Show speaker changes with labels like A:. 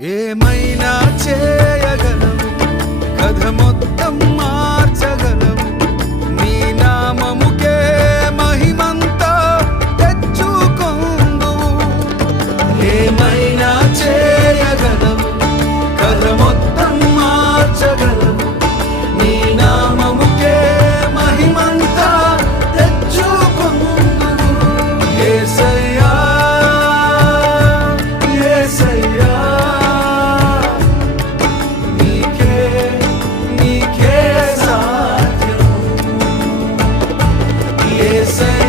A: ఏమైనా చేయగలవు? కథ మొత్తం say.